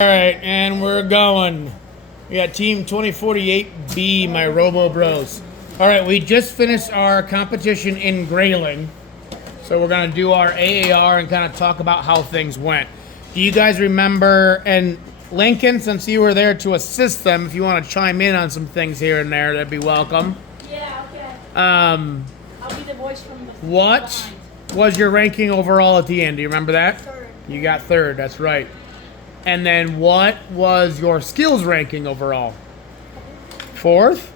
All right, and we're going. We got Team 2048B, my Robo Bros. All right, we just finished our competition in Grayling. So we're going to do our AAR and kind of talk about how things went. Do you guys remember, and Lincoln, since you were there to assist them, if you want to chime in on some things here and there, that'd be welcome. Yeah, okay. I'll be the voice from the What behind. was your ranking overall at the end? Do you remember that? Third. You got third, that's right. And then what was your skills ranking overall? Fourth?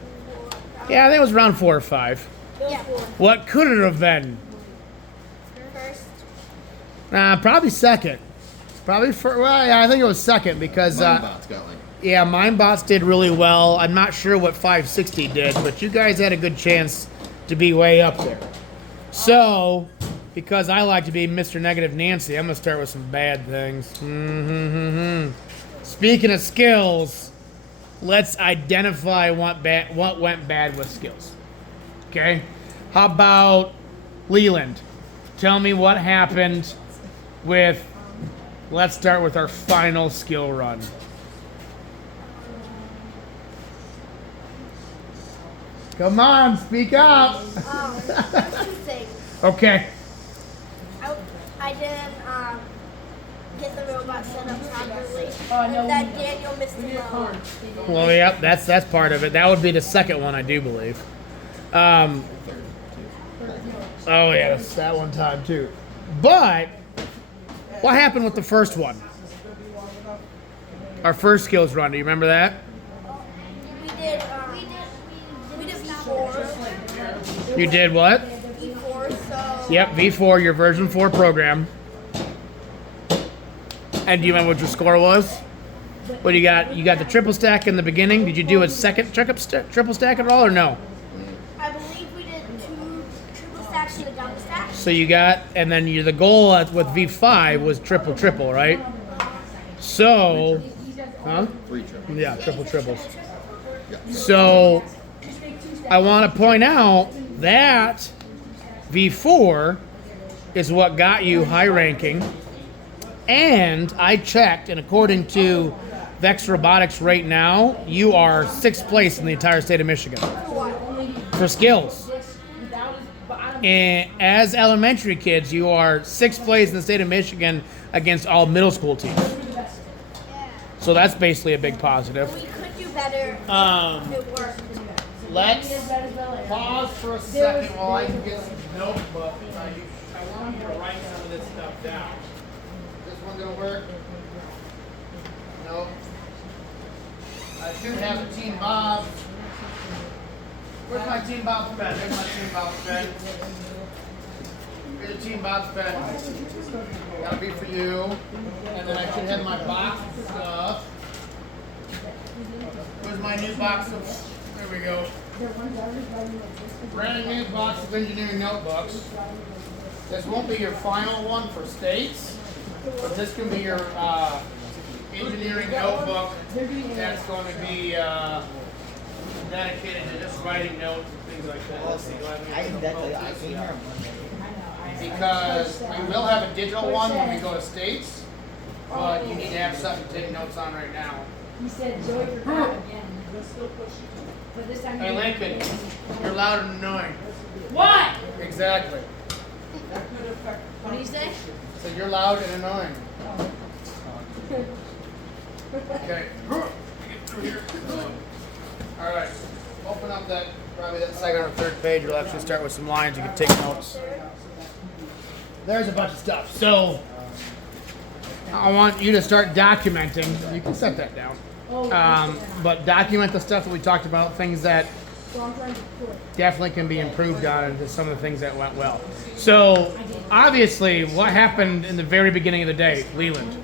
Yeah, I think it was around 4 or 5. Yeah. What could it have been? First. Probably second. Probably well, yeah, I think it was second because Mindbot's got like yeah, Mindbots did really well. I'm not sure what 560 did, but you guys had a good chance to be way up there. So, because I like to be Mr. Negative Nancy, I'm gonna start with some bad things. Speaking of skills, let's identify what went bad with skills. Okay? How about Leland? Tell me what happened with. Let's start with our final skill run. Come on, speak up. Two things. Okay. I didn't get the robot set up properly. And that Daniel missed the load. Well, yep, that's part of it. That would be the second one, I do believe. Oh yeah, that's that one time too. But what happened with the first one? Our first skills run. Do you remember that? We did V4. You did what? V4, so Yep, V4, your version 4 program. And do you remember what your score was? What do you got? You got the triple stack in the beginning. Did you do a second triple stack at all, or no? I believe we did 2 triple stacks and a double stack. So you got, and then the goal with V5 was triple, right? So, huh? 3 triples. Yeah, triples. So, I want to point out that V4 is what got you high ranking. And I checked, and according to Vex Robotics right now, you are 6th place in the entire state of Michigan for skills. And as elementary kids, you are 6th place in the state of Michigan against all middle school teams. So that's basically a big positive. We could do better if it worked. Let's pause for a second while I can get some notebook. I want you to write some of this stuff down. This one gonna work? Nope. I should have a Team Bob. Where's my Team Bob's pen? There's my Team Bob's pen. Here's a Team Bob's pen. That'll be for you. And then I should have my box of stuff. Where's my new box of... There we go. Brand new box of engineering notebooks. This won't be your final one for states, but this can be your engineering notebook that's going to be dedicated to just writing notes and things like that. Let's see, do I have any because we will have a digital one when we go to states, but you need to have something to take notes on right now. He said, Joey forgot again. But this time Hey Lincoln, you're loud and annoying. What? Exactly. What do you say? So you're loud and annoying. Okay. Get through here. All right. Open up probably that second or third page. You'll actually start with some lines. You can take notes. There's a bunch of stuff. So I want you to start documenting. You can set that down. But document the stuff that we talked about, things that definitely can be improved on, and just some of the things that went well. So, obviously, what happened in the very beginning of the day, Leland?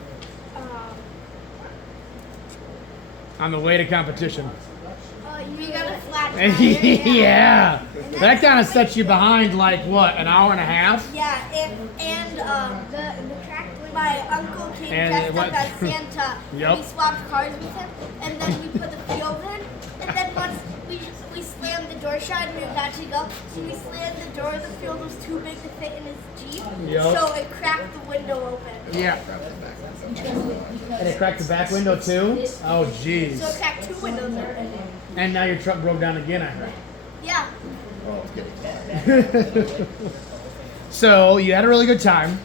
On the way to competition. You got a flat tire. Yeah. That kind of sets you behind, like, what, an hour and a half? Yeah, and my uncle came dressed up as Santa. Yep. And we swapped cars with him, and then we put the field in, and then we slammed the door shut and we were about to go. So we slammed the door. The field was too big to fit in his Jeep. Yep. So it cracked the window open. Yeah. And it cracked the back window too? Oh, jeez. So it cracked 2 windows open. And now your truck broke down again, I heard. Yeah. Oh, it's getting So you had a really good time.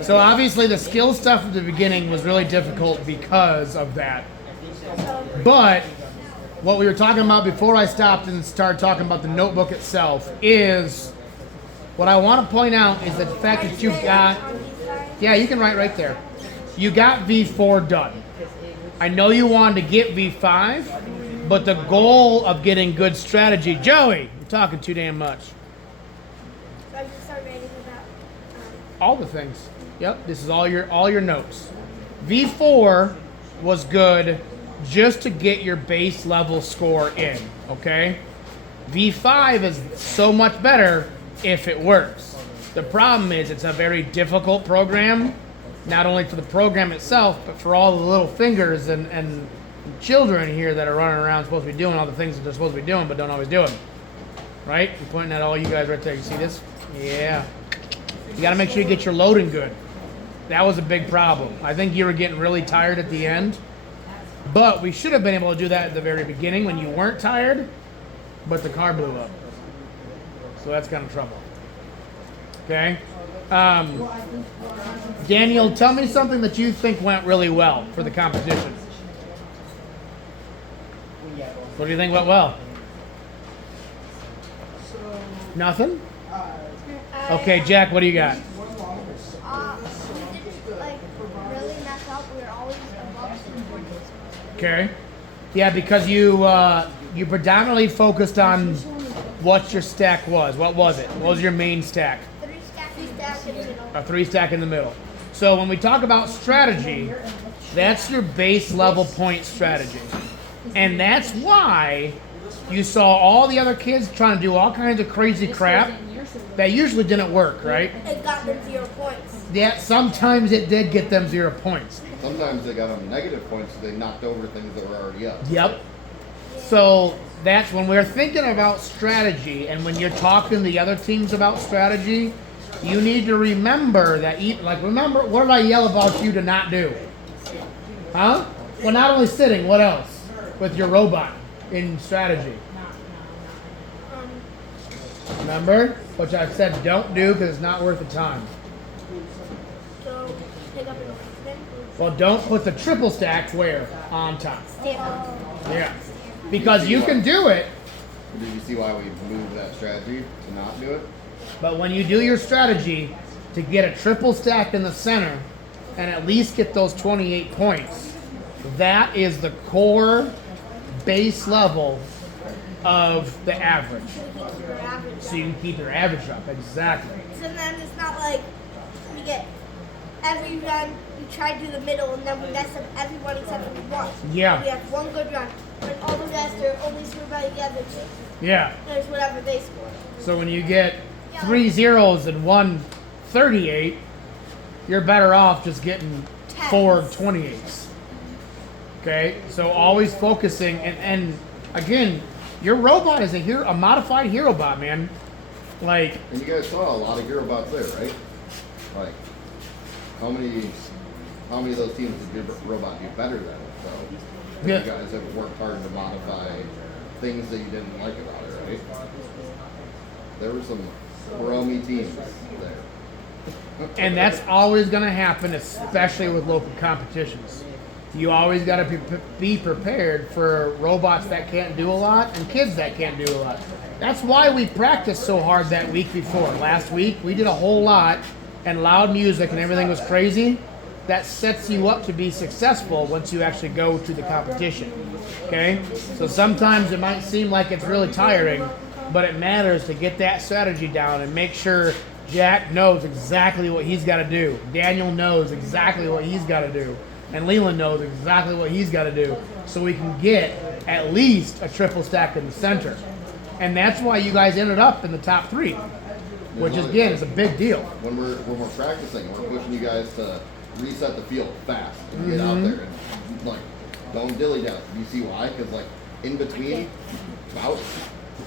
So obviously the skill stuff at the beginning was really difficult because of that. But what we were talking about before I stopped and started talking about the notebook itself is what I want to point out is the fact that you've got, yeah, you can write right there. You got V4 done. I know you wanted to get V5, but the goal of getting good strategy, Joey, you're talking too damn much. So I just started writing about All the things. Yep, this is all your notes. V4 was good just to get your base level score in, okay? V5 is so much better if it works. The problem is it's a very difficult program, not only for the program itself, but for all the little fingers and children here that are running around supposed to be doing all the things that they're supposed to be doing but don't always do them. Right? I'm pointing at all you guys right there. You see this? Yeah. You got to make sure you get your loading good. That was a big problem. I think you were getting really tired at the end. But we should have been able to do that at the very beginning when you weren't tired, but the car blew up. So that's kind of trouble. Okay? Daniel, tell me something that you think went really well for the competition. What do you think went well? Nothing? Okay, Jack, what do you got? we didn't like really mess up. We were always above the 40s. Okay. Yeah, because you predominantly focused on what your stack was. What was it? What was your main stack? 3 stack in the middle. A 3 stack in the middle. So when we talk about strategy, that's your base level point strategy. And that's why you saw all the other kids trying to do all kinds of crazy crap that usually didn't work, right? It got them 0 points. Yeah, sometimes it did get them 0 points. Sometimes they got them negative points, so they knocked over things that were already up. Yep. So that's when we're thinking about strategy, and when you're talking to the other teams about strategy, you need to remember that. Remember, what did I yell about you to not do? Huh? Well, not only sitting. What else? With your robot in strategy. Remember, which I said don't do because it's not worth the time. So pick up an open. Well, don't put the triple stack where on top. Yeah, because you can do it. Did you see why we moved that strategy to not do it? But when you do your strategy to get a triple stack in the center and at least get those 28 points, that is the core base level of the average. So you can keep your average up, exactly. So then it's not like we get every run, we try to do the middle, and then we mess up everyone except for one. Yeah. We have one good run, and all the rest are only scored by the other two. Yeah. And it's whatever they score. So when you get 3 zeros and 1 38, you're better off just getting 4 28s. Okay? So always focusing, and again, your robot is a modified hero bot, man. Like, And you guys saw a lot of hero bots there, right? Like, how many of those teams did your robot do better than? So Yeah. you guys have worked hard to modify things that you didn't like about it, right? There were some Romy teams there. and that's always going to happen, especially with local competitions. You always got to be prepared for robots that can't do a lot and kids that can't do a lot. That's why we practiced so hard that week before. Last week, we did a whole lot and loud music and everything was crazy. That sets you up to be successful once you actually go to the competition. Okay? So sometimes it might seem like it's really tiring, but it matters to get that strategy down and make sure Jack knows exactly what he's got to do. Daniel knows exactly what he's got to do. And Leland knows exactly what he's got to do so we can get at least a triple stack in the center. And that's why you guys ended up in the top 3, which again is a big deal. When we're practicing, we're pushing you guys to reset the field fast and get out there and like don't dilly dally. You see why? Because like in between bouts,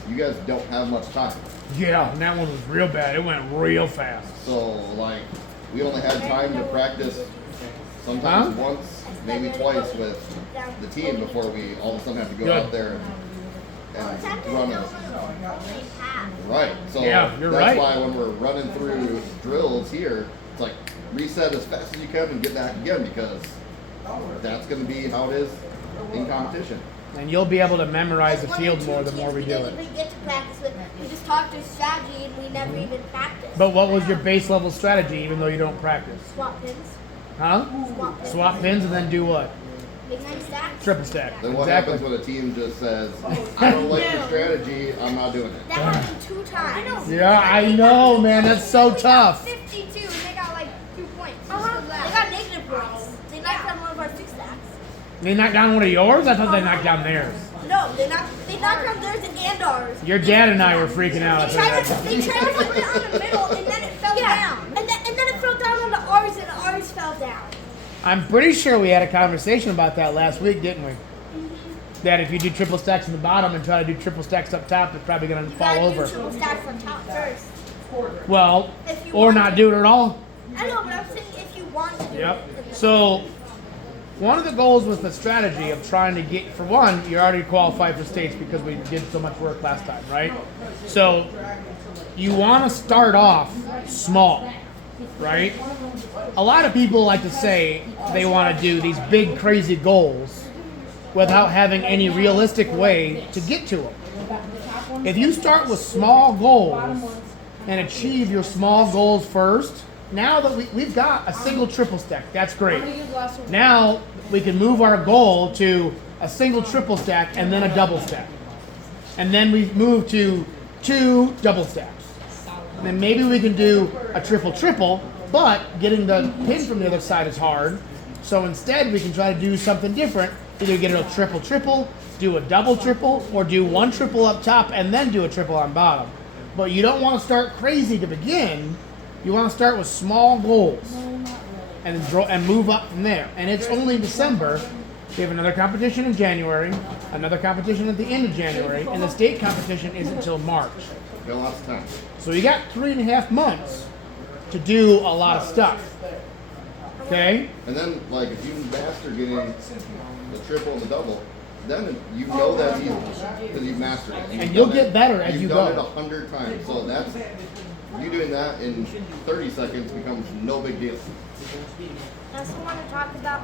you guys don't have much time. Yeah, and that one was real bad. It went real fast. So, like, we only had time to practice sometimes once, maybe twice with the team before we all of a sudden have to go out there and run it. Right. So yeah, you're that's right. why when we're running through drills here, it's like reset as fast as you can and get back again, because that's going to be how it is in competition. And you'll be able to memorize the field more the more we do it. We didn't even get to practice with. We just talked through strategy and we never even practiced. But what was your base level strategy, even though you don't practice? Swap pins. Huh? Swap pins. Swap pins and then do what? Make 9 stacks. Triple stack. Then what Exactly. happens when a team just says, I don't like your strategy, I'm not doing it? That happened 2 times. Yeah, I know, man. That's so We got tough. 52 and they got like 2 points. They got negative points. They knocked down one of our 6 stacks. They knocked down one of yours? I thought they knocked down theirs. No, they knocked down theirs and ours. Your dad and I were freaking out. They tried to put it on the middle and then it fell down. And then it fell down on the ours and ours fell down. I'm pretty sure we had a conversation about that last week, didn't we? That if you do triple stacks in the bottom and try to do triple stacks up top, it's probably going to You fall gotta over. do triple stacks on top first. Well, If you or want not to. do it at all. I know, but I'm saying if you want to. Yep. So, one of the goals with the strategy of trying to get, for one, you're already qualified for states because we did so much work last time, right? So, you want to start off small, right? A lot of people like to say they want to do these big, crazy goals without having any realistic way to get to them. If you start with small goals and achieve your small goals first, now that we've got a single triple stack, that's great. Now we can move our goal to a single triple stack and then a double stack. And then we move to 2 double stacks. And then maybe we can do a triple, but getting the pin from the other side is hard. So instead we can try to do something different. Either get a triple, do a double triple, or do 1 triple up top and then do a triple on bottom. But you don't want to start crazy to begin. You want to start with small goals and move up from there. And it's only December. We have another competition in January, another competition at the end of January, and the state competition is until March. Got lots of time. So you got 3.5 months to do a lot of stuff. Okay? And then, like, if you master getting the triple and the double, then you know that's easy because you've mastered it. And you'll get better as you go. You've done it 100 times, so that's you doing that in 30 seconds becomes no big deal. I also want to talk about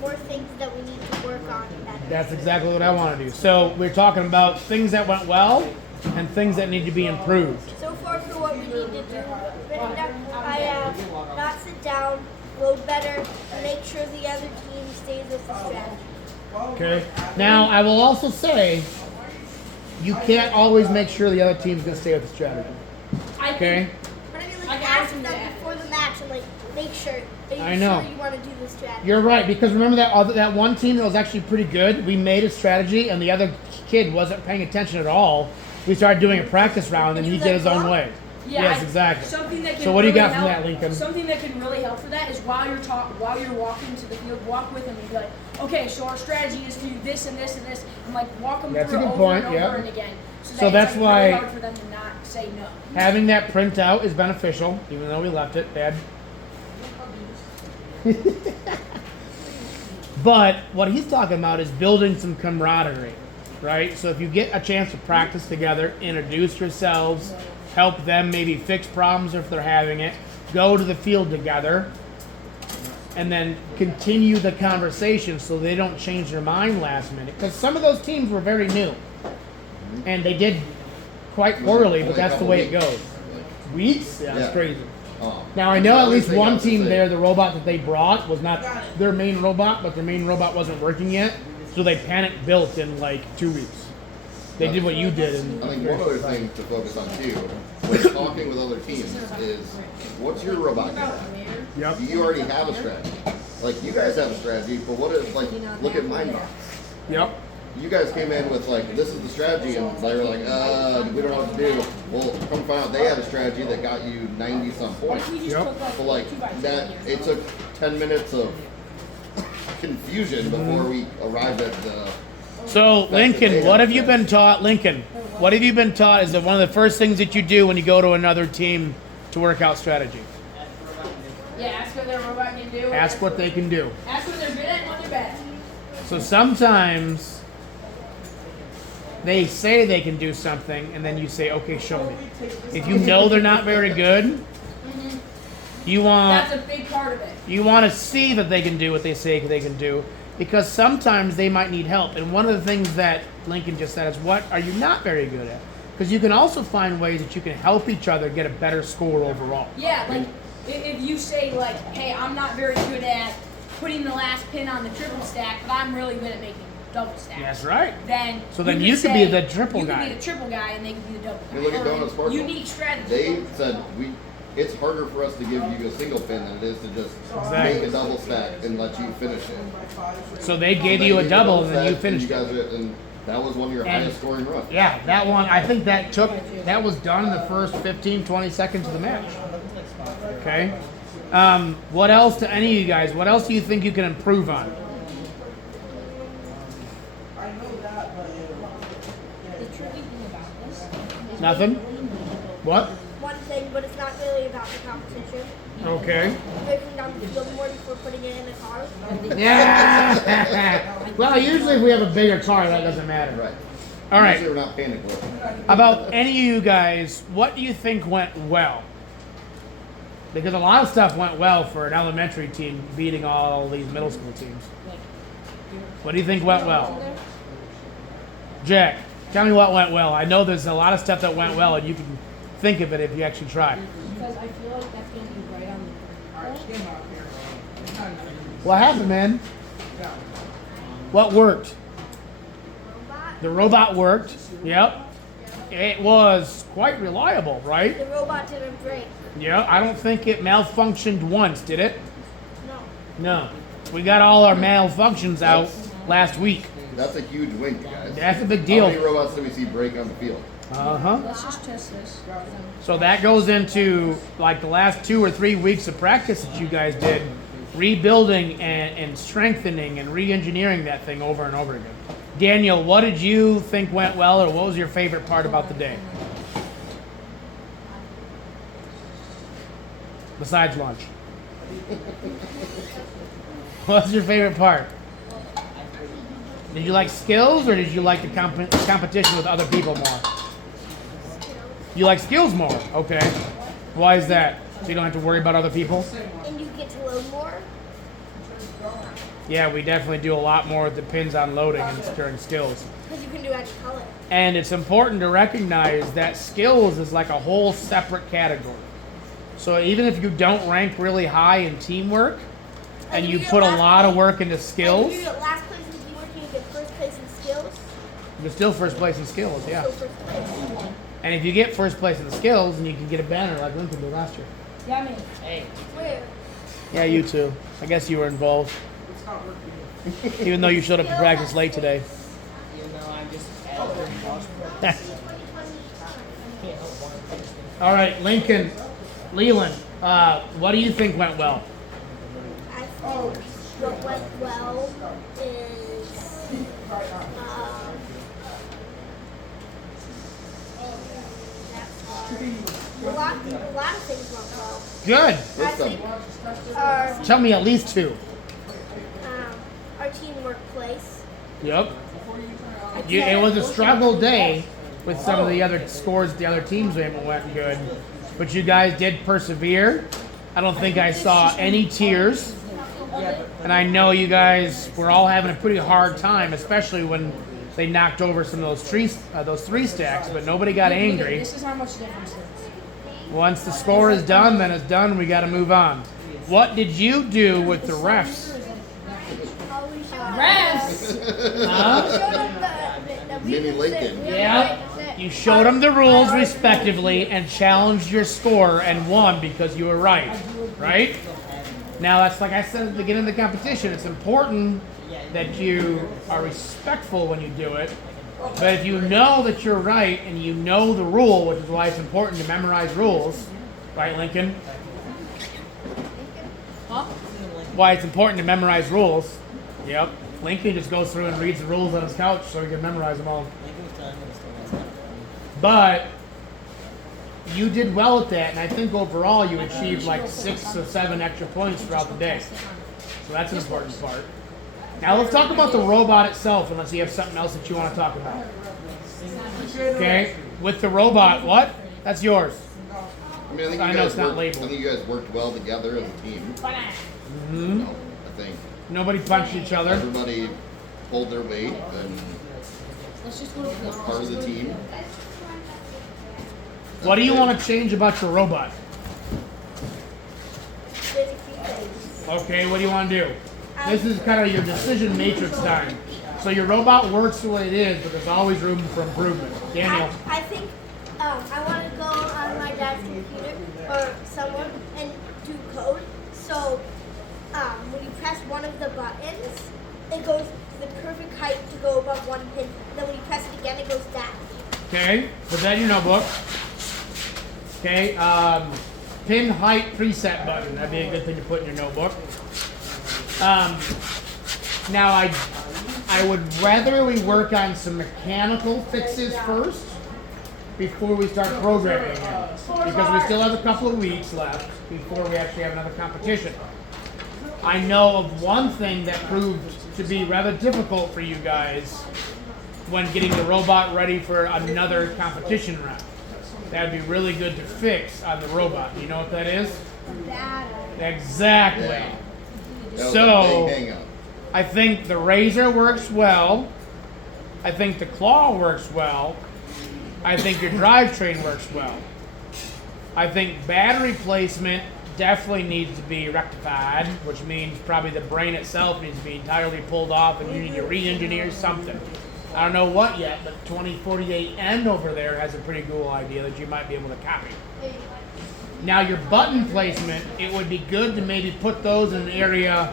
more things that we need to work on. That's exactly what I want to do. So we're talking about things that went well and things that need to be improved. So far for what we need to do, I have not sit down, load better, and make sure the other team stays with the strategy. Okay. Now I will also say you can't always make sure the other team's gonna stay with the strategy. Okay. But I mean, like, I got ask some them of that. before the match and like make sure. Are you I know. sure you want to do this strategy? You're right, because remember that one team that was actually pretty good? We made a strategy and the other kid wasn't paying attention at all. We started doing a practice round and he did his own way. Yeah, Yes, exactly. Something that can So what do you really got from help, that, Lincoln? Something that can really help for that is while you're walking to the field, walk with them and be like, okay, so our strategy is to do this and this and this, and like walk them That's through a it good over point, and yeah. over and again. So that that's it's, like, why- really hard for them to not say no. Having that printout is beneficial, even though we left it, Dad. But what he's talking about is building some camaraderie, right? So if you get a chance to practice together, introduce yourselves, help them maybe fix problems if they're having it, go to the field together, and then continue the conversation so they don't change their mind last minute. Because some of those teams were very new, and they did quite poorly, but Only a that's the couple way it weeks. goes. Weeks? Yeah, that's Yeah. crazy. Um, Now I know at another least thing I one was gonna team say- there, the robot that they brought was not their main robot, but their main robot wasn't working yet, so they panic built in like 2 weeks. They did what you did, and I think one other thing to focus on too, when talking with other teams, is what's your robot good at? yep, You already have a strategy. Like you guys have a strategy, but what if like look at Mindbox? yep, You guys came in with like this is the strategy, and they were like, we don't know what to do. Well, come find out they had a strategy that got you 90 some points. We just Yep. took But like 2 by 2 that, here. it took 10 minutes of confusion before we arrived at So, Lincoln, what have you been taught? Lincoln, what have you been taught is that one of the first things that you do when you go to another team to work out strategy? Yeah, ask what their robot can do. Ask what they can do. Ask what they're good at and what they're bad at. So sometimes they say they can do something, and then you say, okay, show me. If you know they're not very good, you want That's a big part of it. you want to see that they can do what they say they can do, because sometimes they might need help. And one of the things that Lincoln just said is, what are you not very good at? Because you can also find ways that you can help each other get a better score overall. Yeah, like if you say like, hey, I'm not very good at putting the last pin on the triple stack, but I'm really good at making double stacks. That's right. Then So then can you could say- be the triple you guy. You could be the triple guy, and they could be the double guy. You look at Or Donuts Sparkle. unique strategy. They said it's harder for us to give you a single pin than it is to just make a double stack and let you finish it. So they gave They you a gave double, and then you stack, finished you guys it. and that was one of your And- highest scoring runs. Yeah, that one, I think that was done in the first 15, 20 seconds of the match. Okay. What else to any of you guys? What else do you think you can improve on? The tricky thing about this is Nothing? What? one thing, but it's not really about the competition. Okay. Breaking down the field more before putting it in a car. Yeah. Well, usually if we have a bigger car, that doesn't matter. Right. All right. Usually we're not panic working. About any of you guys, what do you think went well? Because a lot of stuff went well for an elementary team beating all these middle school teams. What do you think went well? Jack, tell me what went well. I know there's a lot of stuff that went well, and you can think of it if you actually try. Because I feel like that's going to be right on the. What happened, man? What worked? The robot worked. Yep. It was quite reliable, right? The robot didn't break. Yeah, I don't think it malfunctioned once, did it? No. No. We got all our malfunctions out last week. That's a huge win, you guys. That's a big How deal. many robots do we see break on the field? Uh-huh. Let's just test this. So that goes into like the last 2 or 3 weeks of practice that you guys did, rebuilding and strengthening and re-engineering that thing over and over again. Daniel, what did you think went well, or what was your favorite part about the day? Besides lunch. What's your favorite part? Did you like skills, or did you like the competition with other people more? You like skills more, okay. Why is that? So you don't have to worry about other people? And you get to load more. Yeah, we definitely do a lot more with the pins on loading and during skills. Because you can do extra color. And it's important to recognize that skills is like a whole separate category. So even if you don't rank really high in teamwork, and you put a lot of work into skills, If you get last place in teamwork, you get first place in skills. you're still first place in skills, yeah. So first place. And if you get first place in the skills, then you can get a banner like Lincoln did last year. Yeah, me. Where? Yeah, you too. I guess you were involved. Even though you showed up to practice late today. All right, Lincoln, Leland, what do you think went well? I think what went well is a lot of things went well. Good. I think our Tell me at least 2. our teamwork plays. Yep. It was a struggle day with some of the other scores. The other teams went good, but you guys did persevere. I don't think I saw any tears, and I know you guys were all having a pretty hard time, especially when they knocked over some of those 3 stacks. But nobody got angry. This is how much difference it is. Once the score is done, then it's done. We got to move on. What did you do with the refs? Refs! Huh? Mini Lincoln. Yeah. You showed them the rules respectively and challenged your score and won because you were right. Right? Now, that's like I said at the beginning of the competition. It's important that you are respectful when you do it. But if you know that you're right and you know the rule, which is why it's important to memorize rules, right, Lincoln? Huh? Why it's important to memorize rules. Yep. Lincoln just goes through and reads the rules on his couch so he can memorize them all. But you did well at that, and I think overall you achieved like 6 or 7 extra points throughout the day. So that's an important part. Now let's talk about the robot itself, unless you have something else that you want to talk about. Okay, with the robot, what? That's yours. I mean, I know it's not labeled. I think you guys worked well together as a team. Mm-hmm. I think Nobody punched each other. everybody pulled their weight and Let's just go to the was part of the team. What do you want to change about your robot? There's a few things. Okay, what do you want to do? This is kind of your decision matrix time. So your robot works the way it is, but there's always room for improvement. Daniel. I think I want to go on my dad's computer or someone and do code. So when you press one of the buttons, it goes to the perfect height to go above one pin. And then when you press it again, it goes down. Okay, put that in your notebook. Okay, pin height preset button. That'd be a good thing to put in your notebook. Now I would rather we work on some mechanical fixes first before we start programming again, because we still have a couple of weeks left before we actually have another competition. I know of one thing that proved to be rather difficult for you guys when getting the robot ready for another competition round. That'd be really good to fix on the robot. You know what that is? Exactly. Yeah. That was So, a big hang up. I think the razor works well. I think the claw works well. I think your drivetrain works well. I think battery placement definitely needs to be rectified, which means probably the brain itself needs to be entirely pulled off and you need to re-engineer something. I don't know what yet, but 2048N over there has a pretty cool idea that you might be able to copy. Now your button placement, it would be good to maybe put those in an area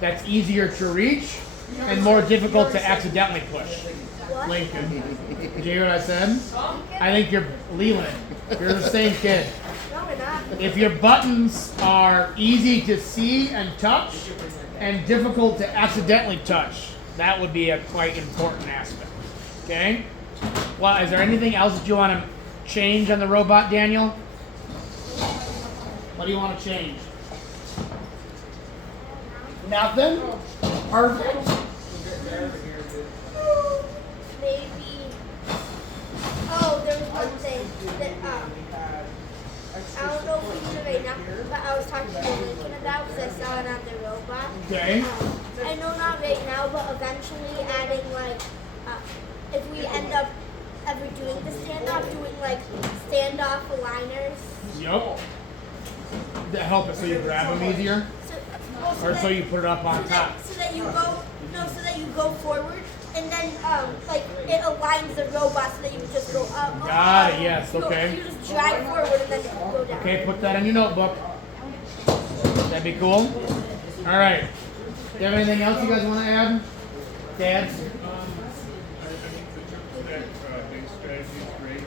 that's easier to reach and more difficult to accidentally push. Lincoln. Did you hear what I said? I think you're Leland. You're the same kid. No, we're not. If your buttons are easy to see and touch and difficult to accidentally touch, that would be a quite important aspect. Okay? Well, is there anything else that you want to change on the robot, Daniel? What do you want to change? Nothing? Perfect. Maybe. Oh, there was one thing that I don't know if we can right now, but I was talking to Lincoln about because I saw it on the robot. Okay. I know not right now, but eventually adding like, if we end up ever doing the standoff, doing like standoff aligners. Yep. That help it so you grab them easier? Or so you put it up on top? So that you go, so that you go forward, and then like it aligns the robot so that you just go up. Got it, yes, okay. You just drive forward and then go down. Okay, put that in your notebook. That'd be cool. All right. Do you have anything else you guys want to add? Dad? Big strategy is great.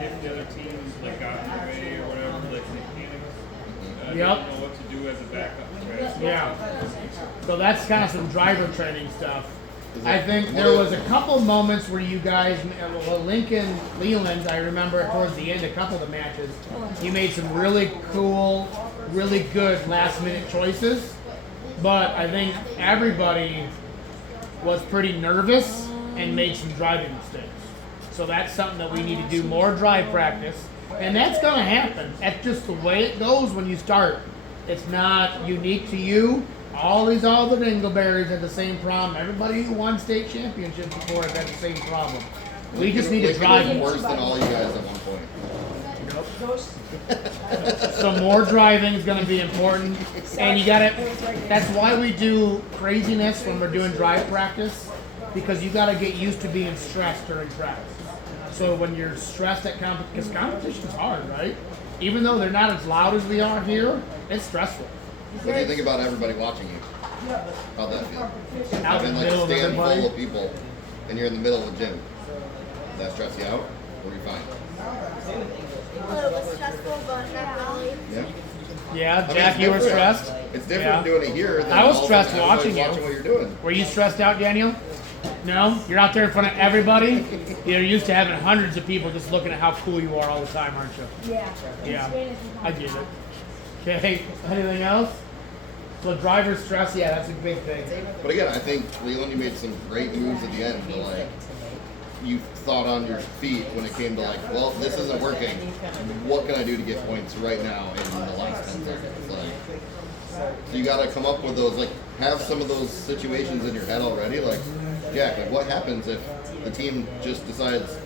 If the other teams like got in the way or whatever, like mechanics, Yep. don't know what to do as a backup strategy. Yeah. So that's kind of some driver training stuff. Is I it- think what there is- was a couple moments where you guys, well, Lincoln Leland, I remember towards the end, a couple of the matches, he made some really cool, really good last minute choices. But I think everybody was pretty nervous and made some driving mistakes. So that's something that we need to do more drive practice. And that's going to happen. That's just the way it goes when you start. It's not unique to you. All the Dingleberries had the same problem. Everybody who won state championships before has had the same problem. We just need to Lincoln drive was more. worse than all you guys at one point. So more driving is going to be important. And you got to, that's why we do craziness when we're doing drive practice, because you got to get used to being stressed during practice. So when you're stressed at because competition's hard, right? Even though they're not as loud as we are here, it's stressful. What do you think about everybody watching you? How'd that feel? Out in Having the like middle a of stand full everybody. of people and you're in the middle of the gym. Does that stress you out? Or are you fine? A little bit stressful, but not really. Yeah? Yeah, I mean, Jack, it's you were different. stressed. It's different Yeah. doing it here. Than I was all of a stressed sudden everybody's watching you. what you're doing. Were you stressed out, Daniel? No? You're out there in front of everybody? You're used to having hundreds of people just looking at how cool you are all the time, aren't you? Yeah. Yeah, I get it. Okay, anything else? So driver stress, yeah, that's a big thing. But again, I think Leland, you made some great moves at the end. To like, you thought on your feet when it came to like, well, this isn't working. What can I do to get points right now in the last 10 seconds? Like, so you got to come up with those, like, have some of those situations in your head already. Like, Jack, like, what happens if the team just decides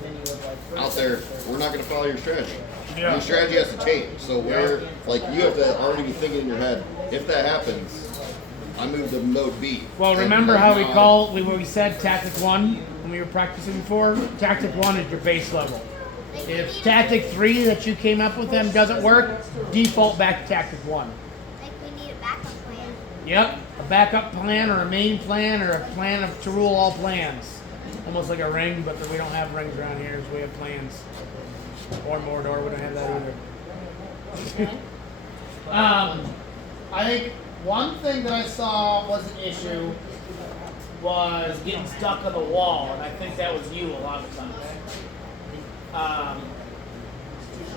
out there, we're not going to follow your strategy? Yeah. Your strategy has to change. So where, like, you have to already be thinking in your head, if that happens, I move to mode B. Well, And remember right how now we said tactic 1 when we were practicing before? Tactic 1 is your base level. If tactic 3 that you came up with them doesn't work, default back to tactic 1. Like we need a backup plan. Yep, a backup plan or a main plan or a plan to rule all plans. Almost like a ring, but we don't have rings around here, so we have plans. Or Mordor, we don't have that either. I think one thing that I saw was an issue was getting stuck on the wall, and I think that was you a lot of the times.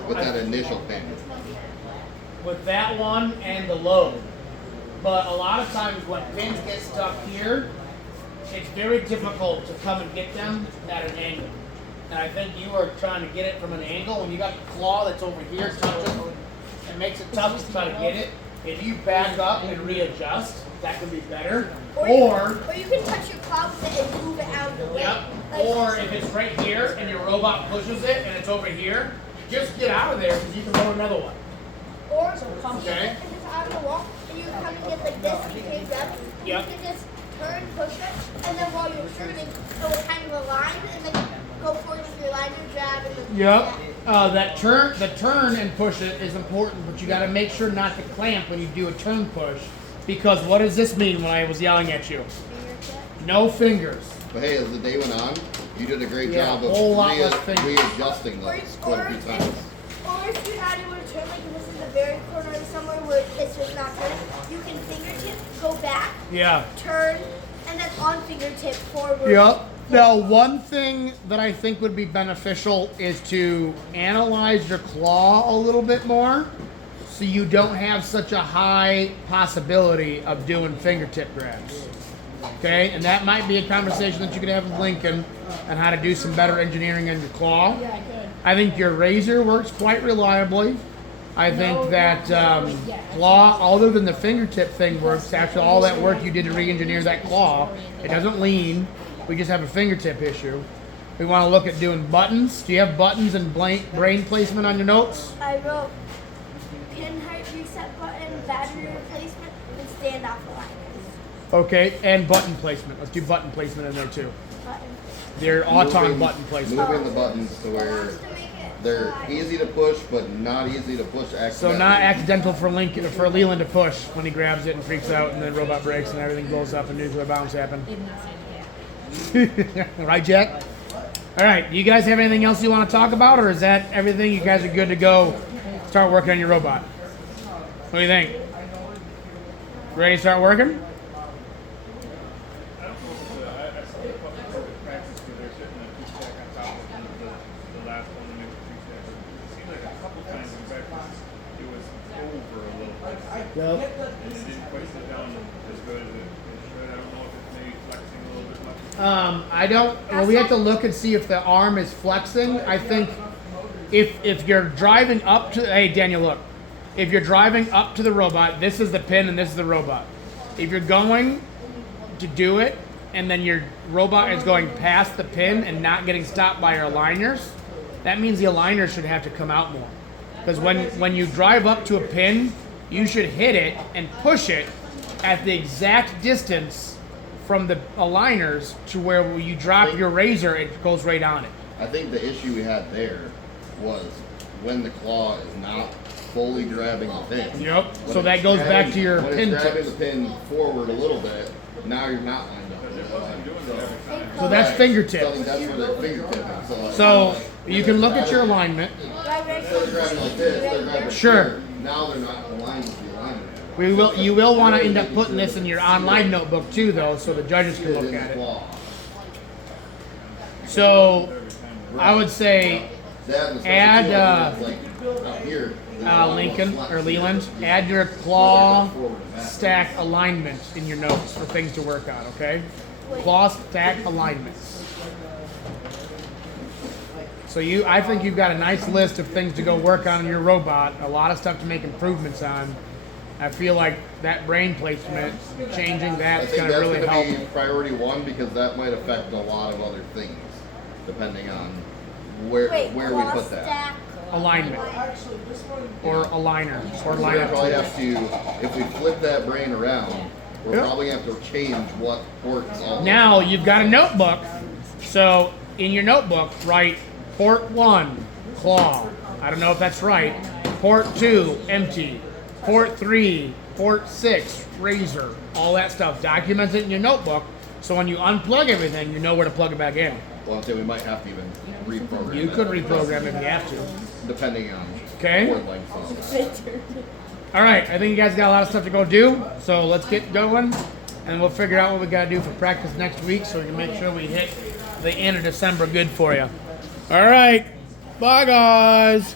with that initial pin. With that one and the load. But a lot of times when pins get stuck here, it's very difficult to come and get them at an angle. And I think you are trying to get it from an angle. When you got the claw that's over here touching, it makes it tough to try to get it. If you back up and readjust, that can be better. Or you can touch your claw with it and move it out of the way. yep. Like, Or if it's right here and your robot pushes it and it's over here, just get out of there because you can load another one. Or Okay. if it's on the wall and you come and get like this and you can't grab it, Yep. you can just turn, push it, and then while you're turning, it will kind of align and then go forward with your line and grab and then Yep. The turn and push it is important, but you got to make sure not to clamp when you do a turn push, because what does this mean when I was yelling at you? No fingers. But hey, as the day went on, you did a great Yeah, job a whole lot of less fingers. readjusting those quite a few times. Or if you're not able to turn, like this is the very corner of somewhere where it's just not turning, you can fingertip, go back, Yeah. turn, and then on fingertip forward. Yep. Now, one thing that I think would be beneficial is to analyze your claw a little bit more so you don't have such a high possibility of doing fingertip grabs. Okay? And that might be a conversation that you could have with Lincoln on how to do some better engineering on your claw. Yeah, I could. I think your razor works quite reliably. I think that claw, other than the fingertip thing, works. After all that work you did to re-engineer that claw, it doesn't lean. We just have a fingertip issue. We want to look at doing buttons. Do you have buttons and brain placement on your notes? I wrote pin height reset button, battery replacement, and standoff aligners. Okay, and button placement. Let's do button placement in there too. Button. Your auton Moving- button placement. Moving the buttons to where they're easy to push, but not easy to push accidentally. So not accidental for Lincoln, for Leland to push when he grabs it and freaks out, and then robot breaks and everything blows up and nuclear bombs happen. Right, Jack? All right. Do you guys have anything else you want to talk about, or is that everything? You guys are good to go. Start working on your robot. What do you think? Ready to start working? I don't know if I saw a couple of practice where they're sitting a two-stack on top of the last one to make a two-stack. It seemed like a couple times in practice it was over a little bit. Yep. And it didn't quite sit down as good as it should. I don't know if it's maybe flexing a little bit much. I don't. Well, we have to look and see if the arm is flexing. I think if you're driving up to, hey Daniel, look. If you're driving up to the robot, this is the pin and this is the robot. If you're going to do it and then your robot is going past the pin and not getting stopped by your aligners, that means the aligners should have to come out more. Because when you drive up to a pin, you should hit it and push it at the exact distance from the aligners to where when you drop your razor, it goes right on it. I think the issue we had there was when the claw is not fully grabbing the pin. Yep. When So that it's goes back grabbing- to your when pin it's grabbing tips. the pin forward a little bit, now you're not lined up. So that's Right. fingertip. So I think that's where they're fingertipping. So you can look at your alignment. Instead of grabbing like this, they're grabbing Sure. here. Now they're not aligned with the You will want to end up putting this in your online notebook too, though, so the judges can look at it. So I would say add Lincoln or Leland, add your claw stack alignment in your notes for things to work on. Okay, claw stack alignments. So I think you've got a nice list of things to go work on in your robot. A lot of stuff to make improvements on. I feel like that brain placement, changing that's going to really help. Be priority one because that might affect a lot of other things, depending on where we put that. Alignment. Or aligner. Or So we probably have to, if we flip that brain around, we're probably going to have to change what ports all. Now you've got a notebook. So in your notebook, write port 1, claw. I don't know if that's right. Port 2, empty. Port 3, port 6, razor. All that stuff. Document it in your notebook so when you unplug everything, you know where to plug it back in. Well, I'd say we might have to even reprogram. You could reprogram if you have to. Depending on port length. All right, I think you guys got a lot of stuff to go do, so let's get going, and we'll figure out what we got to do for practice next week so we can make sure we hit the end of December good for you. All right, bye guys.